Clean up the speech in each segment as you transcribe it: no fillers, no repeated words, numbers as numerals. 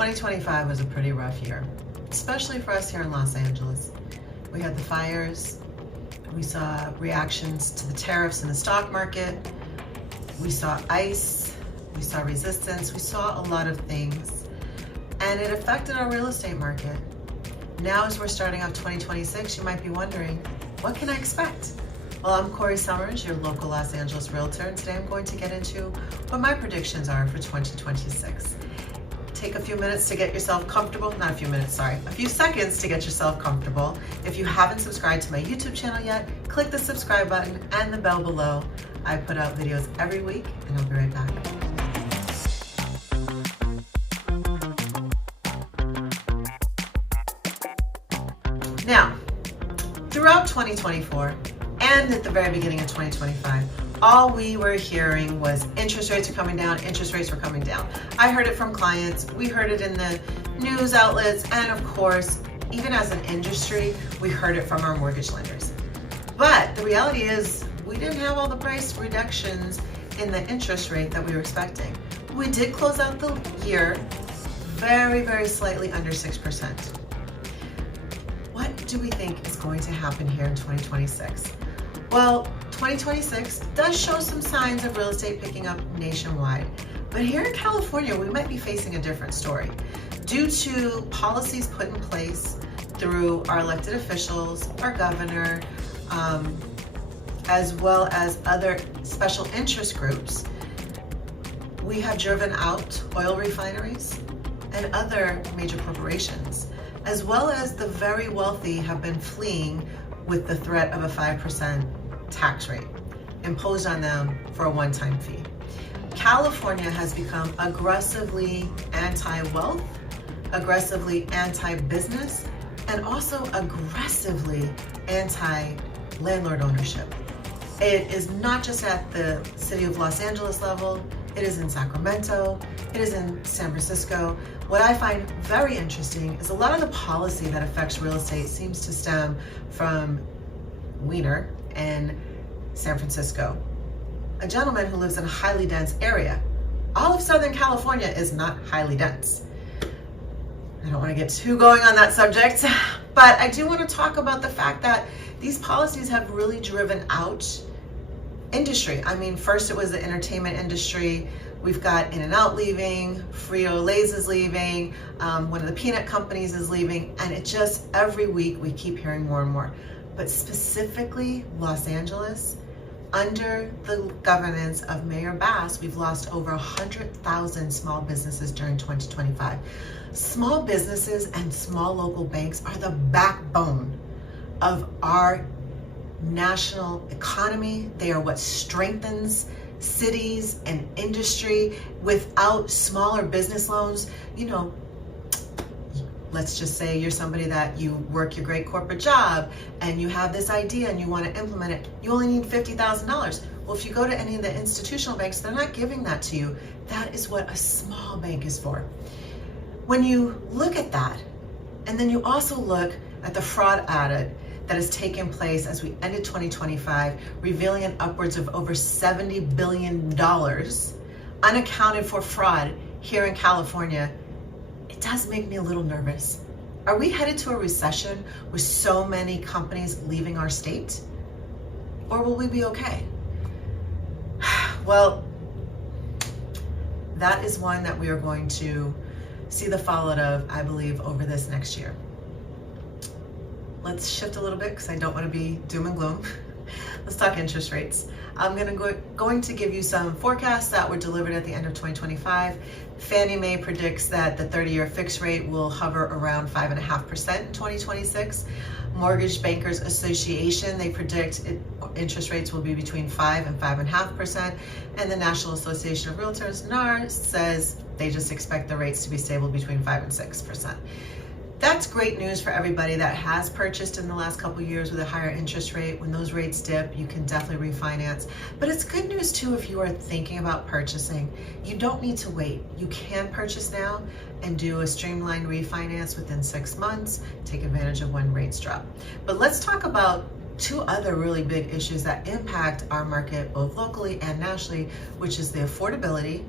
2025 was a pretty rough year, especially for us here in Los Angeles. We had the fires, we saw reactions to the tariffs in the stock market, we saw ICE, we saw resistance, we saw a lot of things, and it affected our real estate market. Now as we're starting off 2026, you might be wondering, what can I expect? Well, I'm Corrie Sommers, your local Los Angeles realtor, and today I'm going to get into what my predictions are for 2026. Take a few minutes to get yourself comfortable, not a few minutes, sorry, a few seconds to get yourself comfortable. If you haven't subscribed to my YouTube channel yet, click the subscribe button and the bell below. I put out videos every week, and I'll be right back. Now, throughout 2024 and at the very beginning of 2025, all we were hearing was interest rates are coming down, interest rates were coming down. I heard it from clients, we heard it in the news outlets, and of course, even as an industry, we heard it from our mortgage lenders. But the reality is, we didn't have all the price reductions in the interest rate that we were expecting. We did close out the year very, very slightly under 6%. What do we think is going to happen here in 2026? Well, 2026 does show some signs of real estate picking up nationwide, but here in California, we might be facing a different story. Due to policies put in place through our elected officials, our governor, as well as other special interest groups, we have driven out oil refineries and other major corporations, as well as the very wealthy have been fleeing with the threat of a 5% tax rate imposed on them for a one-time fee. California has become aggressively anti-wealth, aggressively anti-business, and also aggressively anti-landlord ownership. It is not just at the city of Los Angeles level, it is in Sacramento, it is in San Francisco. What I find very interesting is a lot of the policy that affects real estate seems to stem from Wiener in San Francisco, a gentleman who lives in a highly dense area. All of Southern California is not highly dense. I don't want to get too going on that subject, but I do want to talk about the fact that these policies have really driven out industry. I mean, first it was the entertainment industry. We've got In-N-Out leaving, Frito-Lay's is leaving, one of the peanut companies is leaving, and it just, every week we keep hearing more and more. But specifically Los Angeles, under the governance of Mayor Bass, we've lost over 100,000 small businesses during 2025. Small businesses and small local banks are the backbone of our national economy. They are what strengthens cities and industry. Without smaller business loans, let's just say you're somebody that you work your great corporate job and you have this idea and you want to implement it. You only need $50,000. Well, if you go to any of the institutional banks, they're not giving that to you. That is what a small bank is for. When you look at that, and then you also look at the fraud audit that has taken place as we ended 2025, revealing an upwards of over $70 billion unaccounted for fraud here in California, it does make me a little nervous. Are we headed to a recession with so many companies leaving our state? Or will we be okay? Well, that is one that we are going to see the fallout of, I believe, over this next year. Let's shift a little bit because I don't want to be doom and gloom. Let's talk interest rates. I'm going to give you some forecasts that were delivered at the end of 2025. Fannie Mae predicts that the 30-year fixed rate will hover around 5.5% in 2026. Mortgage Bankers Association, they predict interest rates will be between 5 and 5.5%. And the National Association of Realtors, NAR, says they just expect the rates to be stable between 5 and 6%. That's great news for everybody that has purchased in the last couple years with a higher interest rate. When those rates dip, you can definitely refinance. But it's good news too if you are thinking about purchasing. You don't need to wait. You can purchase now and do a streamlined refinance within 6 months. Take advantage of when rates drop. But let's talk about two other really big issues that impact our market both locally and nationally, which is the affordability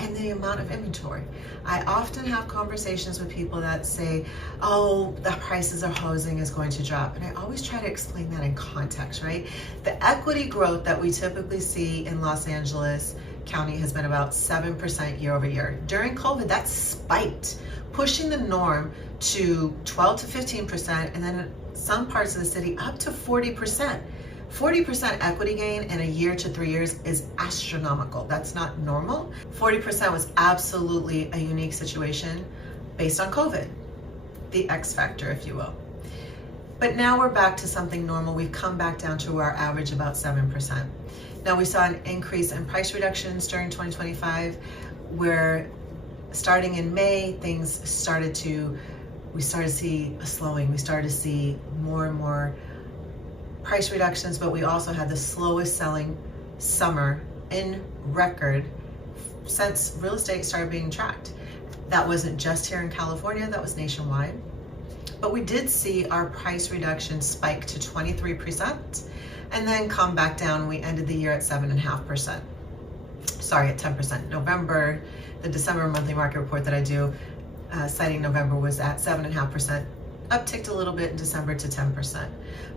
and the amount of inventory. I often have conversations with people that say, oh, the prices of housing is going to drop. And I always try to explain that in context, right? The equity growth that we typically see in Los Angeles County has been about 7% year over year. During COVID, that spiked, pushing the norm to 12 to 15%, and then in some parts of the city up to 40%. 40% equity gain in a year to 3 years is astronomical. That's not normal. 40% was absolutely a unique situation based on COVID, the X factor, if you will. But now we're back to something normal. We've come back down to our average about 7%. Now we saw an increase in price reductions during 2025, where starting in May, we started to see a slowing. We started to see more and more price reductions, but we also had the slowest selling summer in record since real estate started being tracked. That wasn't just here in California, that was nationwide. But we did see our price reduction spike to 23% and then come back down. We ended the year at 7.5%. Sorry, at 10%. November, the December monthly market report that I do, citing November, was at 7.5%. Upticked a little bit in December to 10%.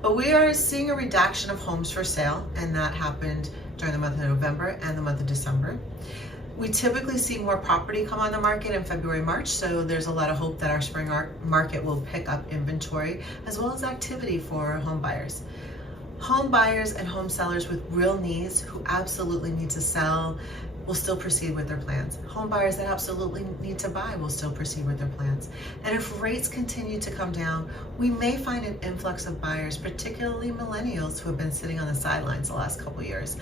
But we are seeing a reduction of homes for sale, and that happened during the month of November and the month of December. We typically see more property come on the market in February, March, so there's a lot of hope that our spring market will pick up inventory as well as activity for home buyers. Home buyers and home sellers with real needs who absolutely need to sell will still proceed with their plans. Home buyers that absolutely need to buy will still proceed with their plans. And if rates continue to come down, we may find an influx of buyers, particularly millennials who have been sitting on the sidelines the last couple of years.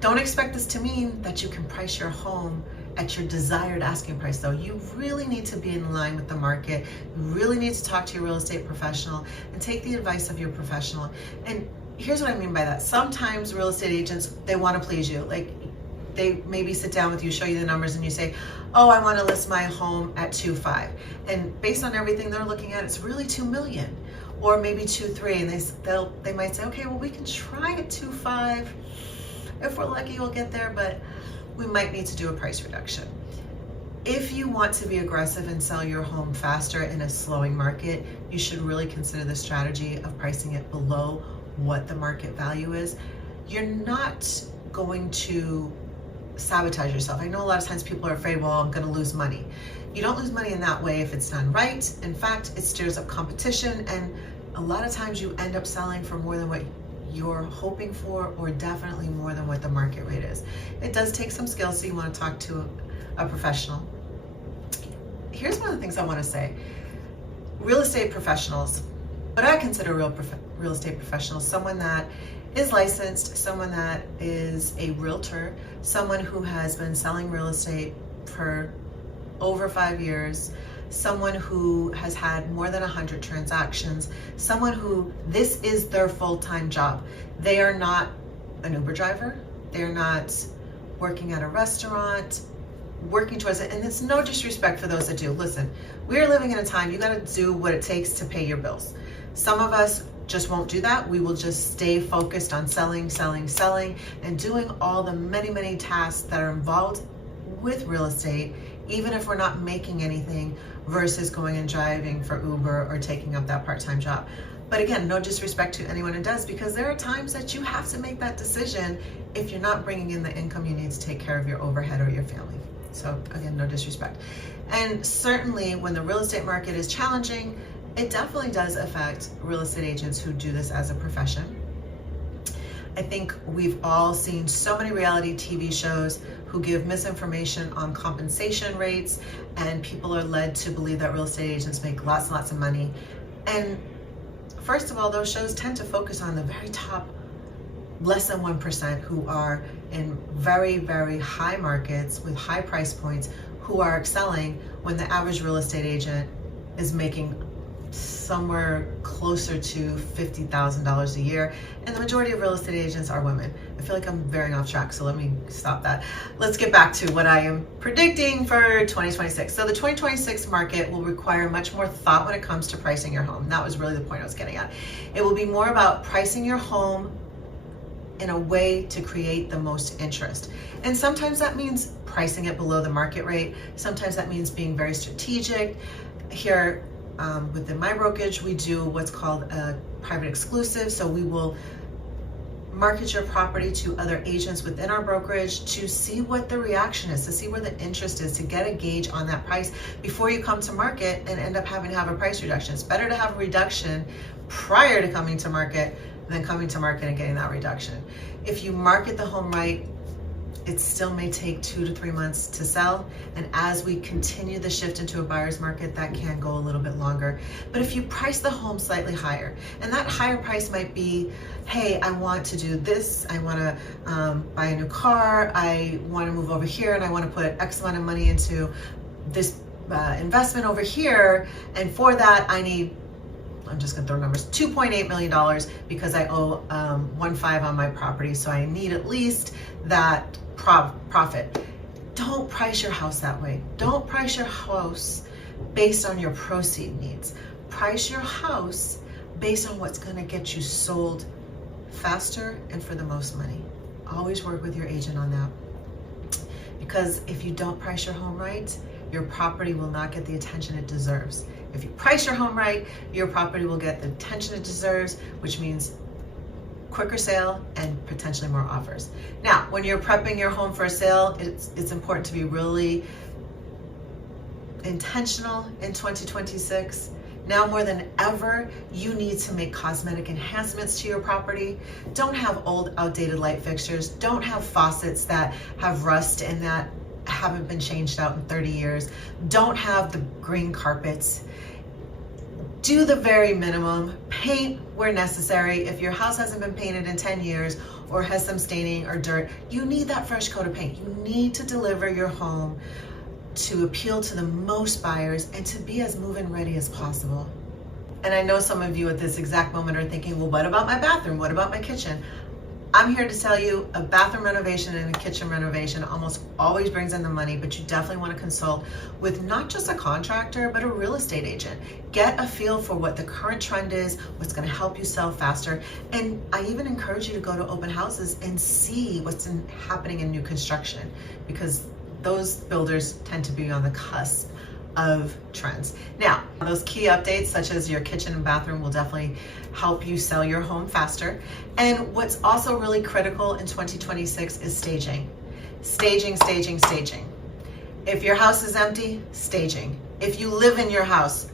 Don't expect this to mean that you can price your home at your desired asking price, though. You really need to be in line with the market. You really need to talk to your real estate professional and take the advice of your professional. And here's what I mean by that. Sometimes real estate agents, they want to please you. Like, they maybe sit down with you, show you the numbers, and you say, oh, I want to list my home at 2.5. And based on everything they're looking at, it's really 2 million or maybe 2.3. And they might say, okay, well, we can try at 2.5. If we're lucky, we'll get there, but we might need to do a price reduction. If you want to be aggressive and sell your home faster in a slowing market, you should really consider the strategy of pricing it below what the market value is. You're not going to sabotage yourself. I know a lot of times people are afraid, well, I'm going to lose money. You don't lose money in that way if it's done right. In fact, it stirs up competition, and a lot of times you end up selling for more than what you're hoping for, or definitely more than what the market rate is. It does take some skill, so you want to talk to a professional. Here's one of the things I want to say. Real estate professionals, what I consider real estate professionals, someone that is licensed, someone that is a realtor, someone who has been selling real estate for over 5 years, someone who has had more than 100 transactions, someone who this is their full-time job. They are not an Uber driver. They're not working at a restaurant, working towards it. And it's no disrespect for those that do. Listen, we're living in a time you got to do what it takes to pay your bills. Some of us just won't do that. We will just stay focused on selling, and doing all the many tasks that are involved with real estate, even if we're not making anything, versus going and driving for Uber or taking up that part-time job. But again, no disrespect to anyone who does, because there are times that you have to make that decision if you're not bringing in the income you need to take care of your overhead or your family. So again, no disrespect. And certainly when the real estate market is challenging, it definitely does affect real estate agents who do this as a profession. I think we've all seen so many reality TV shows who give misinformation on compensation rates, and people are led to believe that real estate agents make lots and lots of money. And first of all, those shows tend to focus on the very top, less than 1%, who are in very high markets with high price points, who are excelling when the average real estate agent is making somewhere closer to $50,000 a year, and the majority of real estate agents are women. I feel like I'm veering off track, so let me stop that. Let's get back to what I am predicting for 2026. So the 2026 market will require much more thought when it comes to pricing your home. That was really the point I was getting at. It will be more about pricing your home in a way to create the most interest. And sometimes that means pricing it below the market rate. Sometimes that means being very strategic. Here within my brokerage, we do what's called a private exclusive. So we will market your property to other agents within our brokerage to see what the reaction is, to see where the interest is, to get a gauge on that price before you come to market and end up having to have a price reduction. It's better to have a reduction prior to coming to market than coming to market and getting that reduction. If you market the home right, it still may take 2 to 3 months to sell. And as we continue the shift into a buyer's market, that can go a little bit longer. But if you price the home slightly higher, and that higher price might be, hey, I want to do this, I want to buy a new car, I want to move over here, and I want to put X amount of money into this investment over here, and for that I need, I'm just gonna throw numbers, $2.8 million because I owe 1.5 on my property, so I need at least that profit. Don't price your house that way. Don't price your house based on your proceed needs. Price your house based on what's gonna get you sold faster and for the most money. Always work with your agent on that. Because if you don't price your home right, your property will not get the attention it deserves. If you price your home right, your property will get the attention it deserves, which means quicker sale and potentially more offers. Now, when you're prepping your home for a sale, it's important to be really intentional in 2026. Now more than ever, you need to make cosmetic enhancements to your property. Don't have old, outdated light fixtures. Don't have faucets that have rust and that haven't been changed out in 30 years. Don't have the green carpets. Do the very minimum. Paint where necessary. If your house hasn't been painted in 10 years or has some staining or dirt, you need that fresh coat of paint. You need to deliver your home to appeal to the most buyers and to be as move-in ready as possible. And I know some of you at this exact moment are thinking, well, what about my bathroom? What about my kitchen? I'm here to tell you a bathroom renovation and a kitchen renovation almost always brings in the money, but you definitely want to consult with not just a contractor, but a real estate agent. Get a feel for what the current trend is, what's going to help you sell faster. And I even encourage you to go to open houses and see what's happening in new construction, because those builders tend to be on the cusp of trends. Now, those key updates such as your kitchen and bathroom will definitely help you sell your home faster. And what's also really critical in 2026 is staging. Staging, staging, staging. If your house is empty, staging. If you live in your house,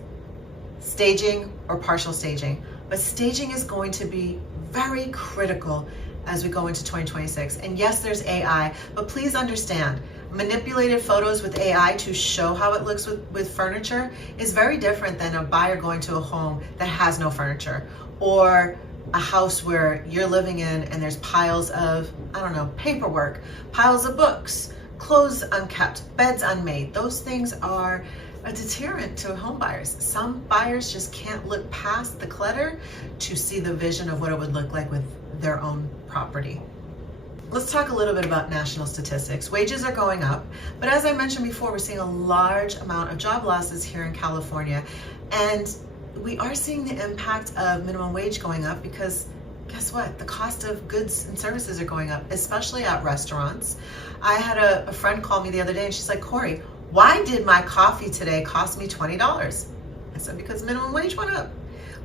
staging or partial staging. But staging is going to be very critical as we go into 2026. And yes, there's AI, but please understand, manipulated photos with AI to show how it looks with furniture is very different than a buyer going to a home that has no furniture, or a house where you're living in and there's piles of, I don't know, paperwork, piles of books, clothes unkept, beds unmade. Those things are a deterrent to home buyers. Some buyers just can't look past the clutter to see the vision of what it would look like with their own property. Let's talk a little bit about national statistics. Wages are going up, but as I mentioned before, we're seeing a large amount of job losses here in California. And we are seeing the impact of minimum wage going up because guess what? The cost of goods and services are going up, especially at restaurants. I had a friend call me the other day and she's like, Corrie, why did my coffee today cost me $20? I said, because minimum wage went up.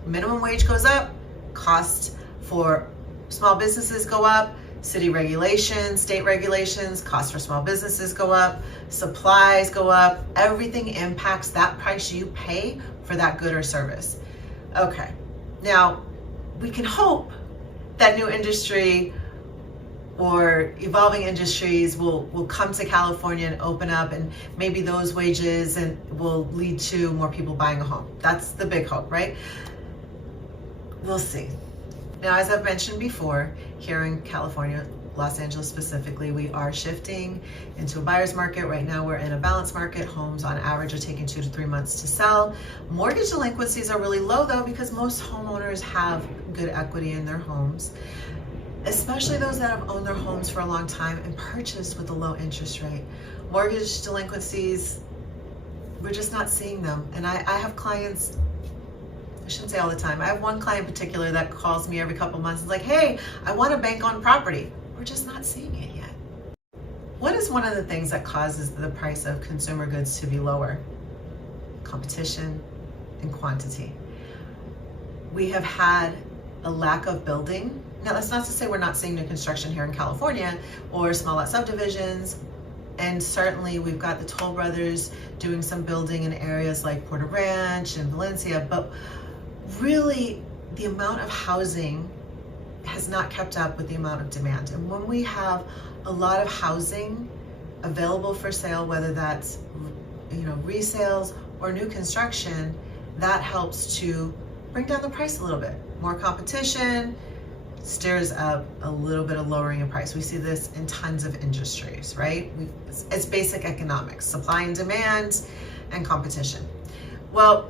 Minimum wage goes up, costs for small businesses go up, city regulations, state regulations, costs for small businesses go up, supplies go up, everything impacts that price you pay for that good or service. Okay, now we can hope that new industry or evolving industries will come to California and open up, and maybe those wages and will lead to more people buying a home. That's the big hope, right? We'll see. Now, as I've mentioned before, here in California, Los Angeles specifically, we are shifting into a buyer's market. Right now, we're in a balanced market. Homes on average are taking 2 to 3 months to sell. Mortgage delinquencies are really low though, because most homeowners have good equity in their homes, especially those that have owned their homes for a long time and purchased with a low interest rate. Mortgage delinquencies, we're just not seeing them. And I have clients I shouldn't say all the time. I have one client in particular that calls me every couple months and is like, hey, I want to bank on property. We're just not seeing it yet. What is one of the things that causes the price of consumer goods to be lower? Competition and quantity. We have had a lack of building. Now, that's not to say we're not seeing new construction here in California or small lot subdivisions. And certainly we've got the Toll Brothers doing some building in areas like Porter Ranch and Valencia, but really the amount of housing has not kept up with the amount of demand. And when we have a lot of housing available for sale, whether that's resales or new construction, that helps to bring down the price a little bit. More competition stirs up a little bit of lowering in price. We see this in tons of industries, right? It's basic economics, supply and demand and competition. Well,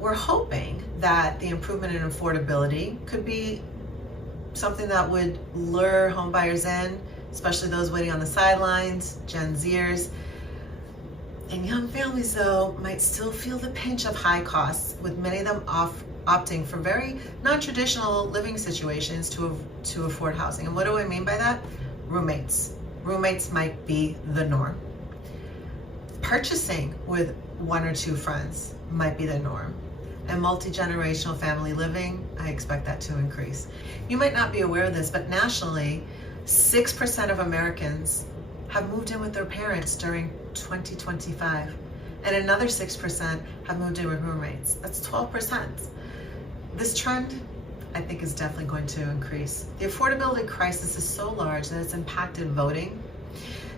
we're hoping that the improvement in affordability could be something that would lure home buyers in, especially those waiting on the sidelines, Gen Zers. And young families, though, might still feel the pinch of high costs, with many of them opting for very non-traditional living situations to afford housing. And what do I mean by that? Roommates. Roommates might be the norm. Purchasing with one or two friends might be the norm. And multi-generational family living, I expect that to increase. You might not be aware of this, but nationally, 6% of Americans have moved in with their parents during 2025. And another 6% have moved in with roommates. That's 12%. This trend, I think, is definitely going to increase. The affordability crisis is so large that it's impacted voting.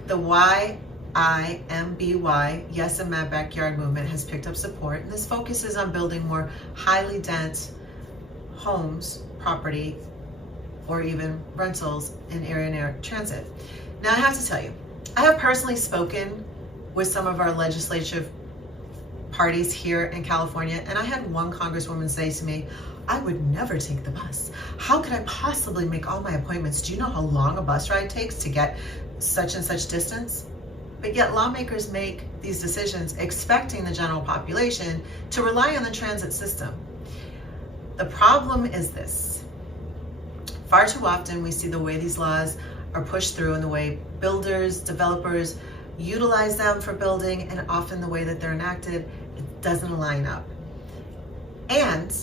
The YIMBY, Yes in My Backyard movement, has picked up support, and this focuses on building more highly dense homes, property, or even rentals in area near transit. Now, I have to tell you, I have personally spoken with some of our legislative parties here in California, and I had one congresswoman say to me, I would never take the bus. How could I possibly make all my appointments? Do you know how long a bus ride takes to get such and such distance? But yet lawmakers make these decisions expecting the general population to rely on the transit system. The problem is this. Far too often we see the way these laws are pushed through and the way builders, developers utilize them for building, and often the way that they're enacted, it doesn't line up. And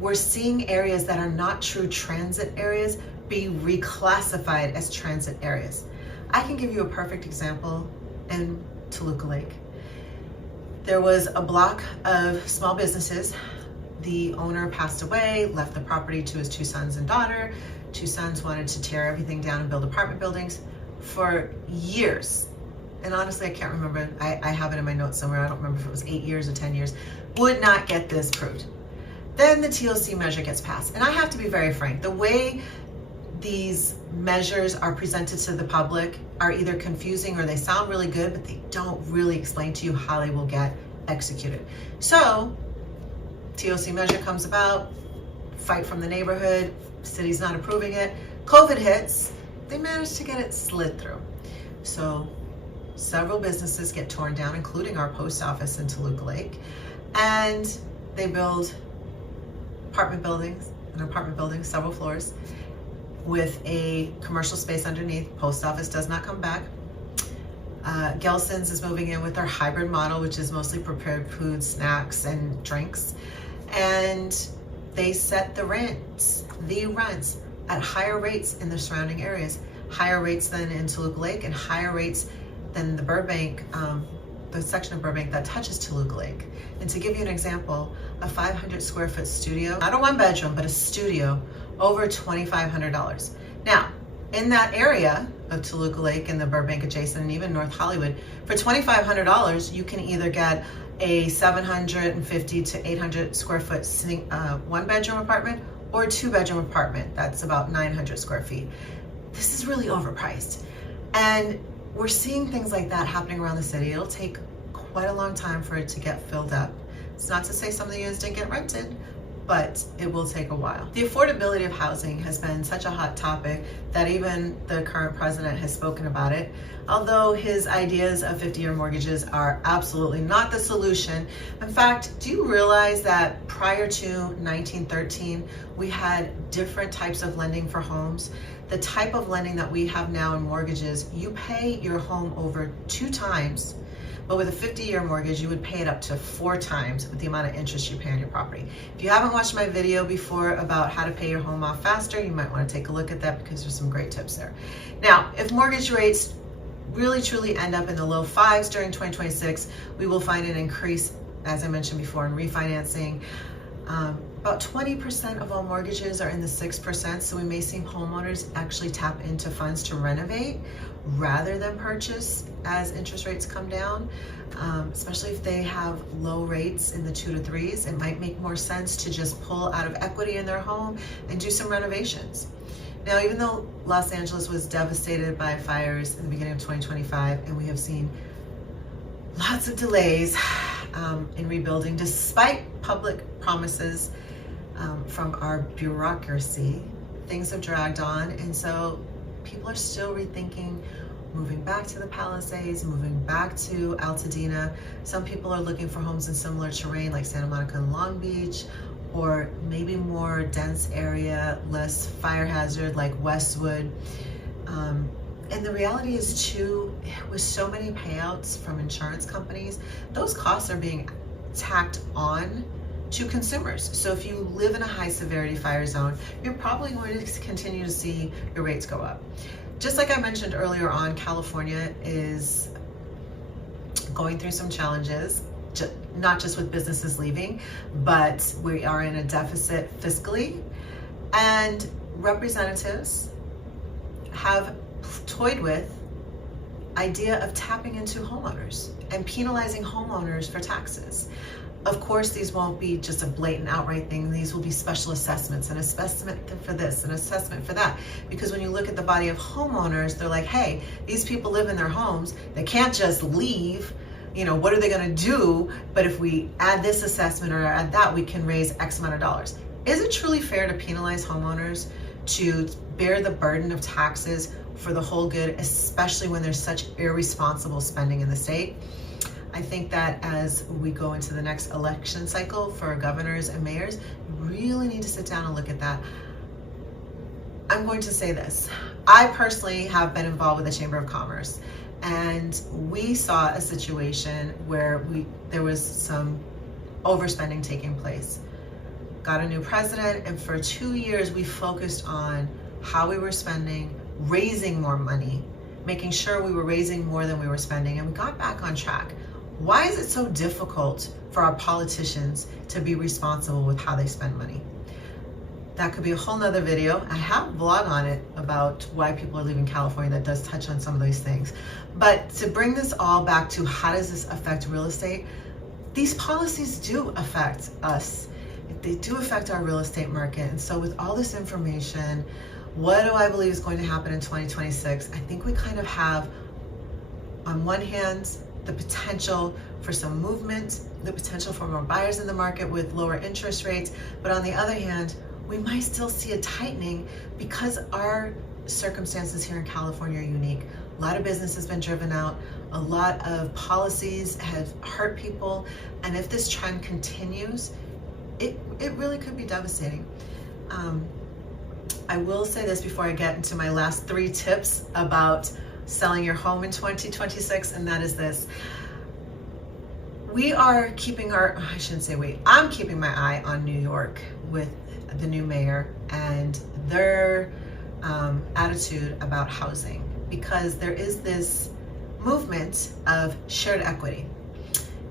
we're seeing areas that are not true transit areas be reclassified as transit areas. I can give you a perfect example in Toluca Lake. There was a block of small businesses. The owner passed away, left the property to his two sons and daughter. Two sons wanted to tear everything down and build apartment buildings for years. And honestly, I can't remember. I have it in my notes somewhere. I don't remember if it was 8 years or 10 years. Would not get this approved. Then the TLC measure gets passed. And I have to be very frank. The way these measures are presented to the public are either confusing or they sound really good, but they don't really explain to you how they will get executed. So, TLC measure comes about, fight from the neighborhood, city's not approving it. COVID hits, they managed to get it slid through. So, several businesses get torn down, including our post office in Toluca Lake, and they build apartment buildings, several floors, with a commercial space underneath. Post office does not come back. Gelson's is moving in with their hybrid model, which is mostly prepared food, snacks, and drinks. And they set the rents at higher rates in the surrounding areas, higher rates than in Toluca Lake and higher rates than the Burbank, the section of Burbank that touches Toluca Lake. And to give you an example, a 500 square foot studio, not a one bedroom, but a studio, over $2,500. Now, in that area of Toluca Lake and the Burbank adjacent and even North Hollywood, for $2,500, you can either get a 750 to 800 square foot one bedroom apartment or a two bedroom apartment that's about 900 square feet. This is really overpriced. And we're seeing things like that happening around the city. It'll take quite a long time for it to get filled up. It's not to say some of the units didn't get rented, but it will take a while. The affordability of housing has been such a hot topic that even the current president has spoken about it. Although his ideas of 50-year mortgages are absolutely not the solution. In fact, do you realize that prior to 1913, we had different types of lending for homes? The type of lending that we have now in mortgages, you pay your home over 2 times, but with a 50-year mortgage, you would pay it up to 4 times with the amount of interest you pay on your property. If you haven't watched my video before about how to pay your home off faster, you might want to take a look at that because there's some great tips there. Now, if mortgage rates really truly end up in the low 5s during 2026, we will find an increase, as I mentioned before, in refinancing. About 20% of all mortgages are in the 6%, so we may see homeowners actually tap into funds to renovate rather than purchase as interest rates come down, especially if they have low rates in the 2 to 3s. It might make more sense to just pull out of equity in their home and do some renovations. Now, even though Los Angeles was devastated by fires in the beginning of 2025, and we have seen lots of delays in rebuilding, despite public promises from our bureaucracy, things have dragged on, and so people are still rethinking moving back to the Palisades, moving back to Altadena. Some people are looking for homes in similar terrain like Santa Monica and Long Beach, or maybe more dense area, less fire hazard like Westwood. And the reality is too, with so many payouts from insurance companies, those costs are being tacked on to consumers. So if you live in a high severity fire zone, you're probably going to continue to see your rates go up. Just like I mentioned earlier on, California is going through some challenges, not just with businesses leaving, but we are in a deficit fiscally, and representatives have toyed with idea of tapping into homeowners and penalizing homeowners for taxes. Of course, these won't be just a blatant outright thing. These will be special assessments, an assessment for this, an assessment for that. Because when you look at the body of homeowners, they're like, hey, these people live in their homes. They can't just leave. You know, what are they going to do? But if we add this assessment or add that, we can raise X amount of dollars. Is it truly fair to penalize homeowners to bear the burden of taxes for the whole good, especially when there's such irresponsible spending in the state? I think that as we go into the next election cycle for governors and mayors, you really need to sit down and look at that. I'm going to say this. I personally have been involved with the Chamber of Commerce, and we saw a situation where there was some overspending taking place. Got a new president, and for 2 years we focused on how we were spending, raising more money, making sure we were raising more than we were spending, and we got back on track. Why is it so difficult for our politicians to be responsible with how they spend money? That could be a whole nother video. I have a blog on it about why people are leaving California that does touch on some of these things. But to bring this all back to how does this affect real estate, these policies do affect us. They do affect our real estate market. And so with all this information, what do I believe is going to happen in 2026? I think we kind of have, on one hand, the potential for some movement, the potential for more buyers in the market with lower interest rates. But on the other hand, we might still see a tightening because our circumstances here in California are unique. A lot of business has been driven out. A lot of policies have hurt people. And if this trend continues, it really could be devastating. I will say this before I get into my last 3 tips about selling your home in 2026, and that is this. I'm keeping my eye on New York with the new mayor and their attitude about housing, because there is this movement of shared equity.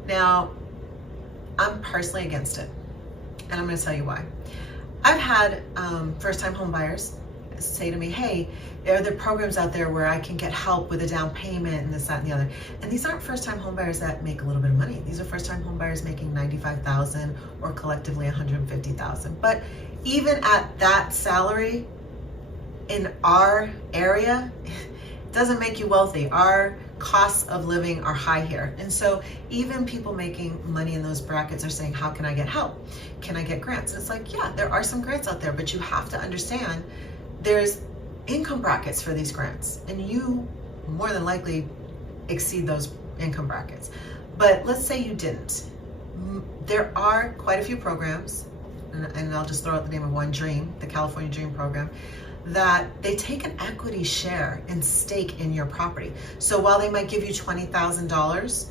Now, I'm personally against it, and I'm going to tell you why. I've had first-time home buyers say to me, hey, are there programs out there where I can get help with a down payment and this, that, and the other? And these aren't first-time home buyers that make a little bit of money. These are first-time home buyers making $95,000 or collectively $150,000. But even at that salary in our area, it doesn't make you wealthy. Our costs of living are high here. And so even people making money in those brackets are saying, how can I get help? Can I get grants? It's like, yeah, there are some grants out there, but you have to understand there's income brackets for these grants, and you more than likely exceed those income brackets. But let's say you didn't. There are quite a few programs, and I'll just throw out the name of one, DREAM, the California DREAM program, that they take an equity share and stake in your property. So while they might give you $20,000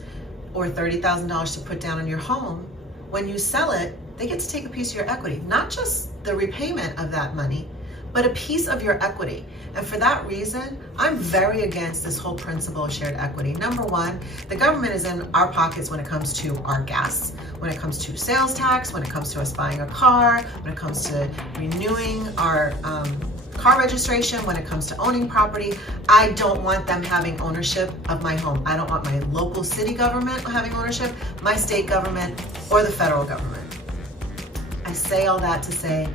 or $30,000 to put down on your home, when you sell it, they get to take a piece of your equity, not just the repayment of that money, but a piece of your equity. And for that reason, I'm very against this whole principle of shared equity. Number one, the government is in our pockets when it comes to our gas, when it comes to sales tax, when it comes to us buying a car, when it comes to renewing our car registration, when it comes to owning property. I don't want them having ownership of my home. I don't want my local city government having ownership, my state government, or the federal government. I say all that to say,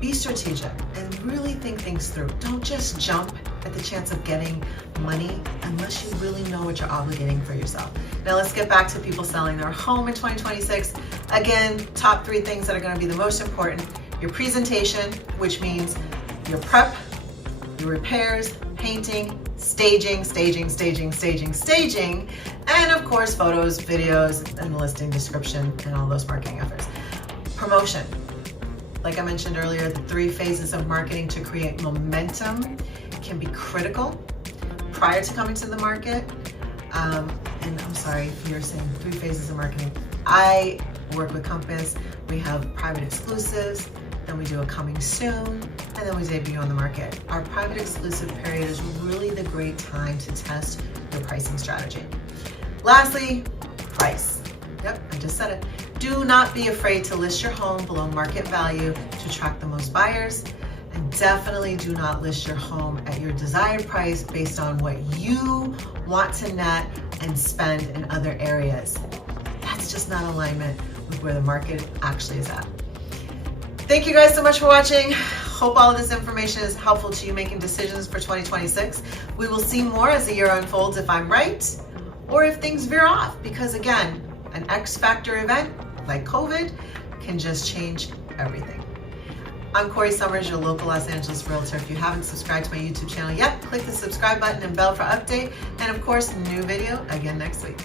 be strategic and really think things through. Don't just jump at the chance of getting money unless you really know what you're obligating for yourself. Now let's get back to people selling their home in 2026. Again, top 3 things that are going to be the most important: your presentation, which means your prep, your repairs, painting, staging, and of course photos, videos, and listing description, and all those marketing efforts. Promotion. Like I mentioned earlier, the 3 phases of marketing to create momentum can be critical prior to coming to the market. And I'm sorry if you're saying 3 phases of marketing. I work with Compass. We have private exclusives, then we do a coming soon, and then we debut on the market. Our private exclusive period is really the great time to test your pricing strategy. Lastly, price. Yep, I just said it. Do not be afraid to list your home below market value to attract the most buyers. And definitely do not list your home at your desired price based on what you want to net and spend in other areas. That's just not alignment with where the market actually is at. Thank you guys so much for watching. Hope all of this information is helpful to you making decisions for 2026. We will see more as the year unfolds if I'm right or if things veer off, because again, an X factor event like COVID can just change everything. I'm Corrie Sommers, your local Los Angeles realtor. If you haven't subscribed to my YouTube channel yet, click the subscribe button and bell for update. And of course, new video again next week.